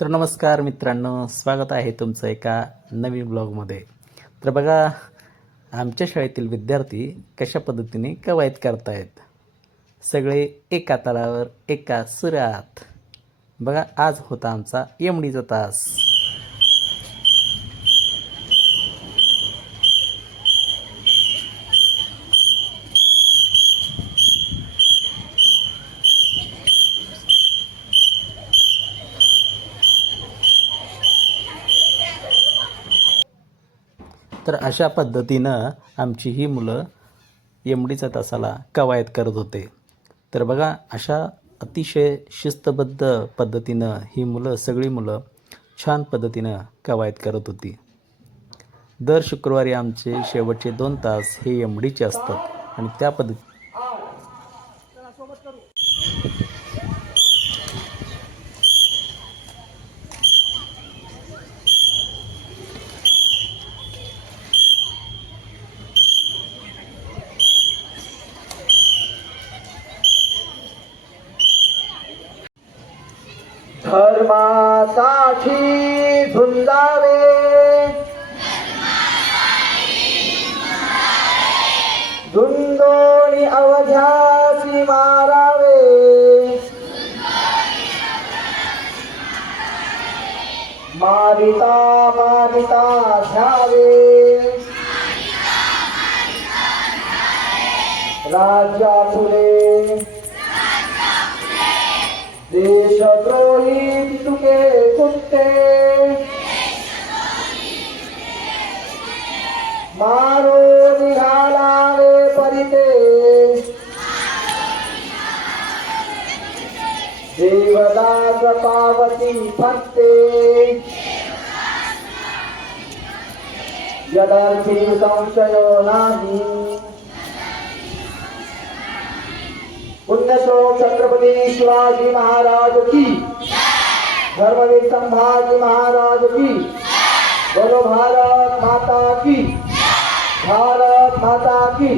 तर नमस्कार मित्रांनो, स्वागत आहे तुमचं एका नवीन ब्लॉगमध्ये. तर बघा, आमच्या शाळेतील विद्यार्थी कशा पद्धतीने कवायत करतायत. सगळे एका तालावर एका सुरात. बघा, आज होता आमचा यमडीचा तास. तर अशा पद्धतीनं आमची ही मुलं यमडीच्या तासाला कवायत करत होते. तर बघा, अशा अतिशय शिस्तबद्ध पद्धतीनं ही सगळी मुलं छान पद्धतीनं कवायत करत होती. दर शुक्रवारी आमचे शेवटचे 2 तास हे यमडीचे असतात आणि त्या पद्धती धर्मासाठी झुंजावे, झुंजोनी अवघ्यासी मारावे. मारिता मारिता घ्यावे, राज्यापुढे देशद्रोही तुके कुत्ते, मारो निघालावे परिते. देवदास पावती फत्ते, यदर्थी संशयो नाही. पुण्यश्लो छत्रपती शिवाजी महाराज की, धर्मवीर संभाजी महाराज की, बोलो भारत माता की, भारत माता की.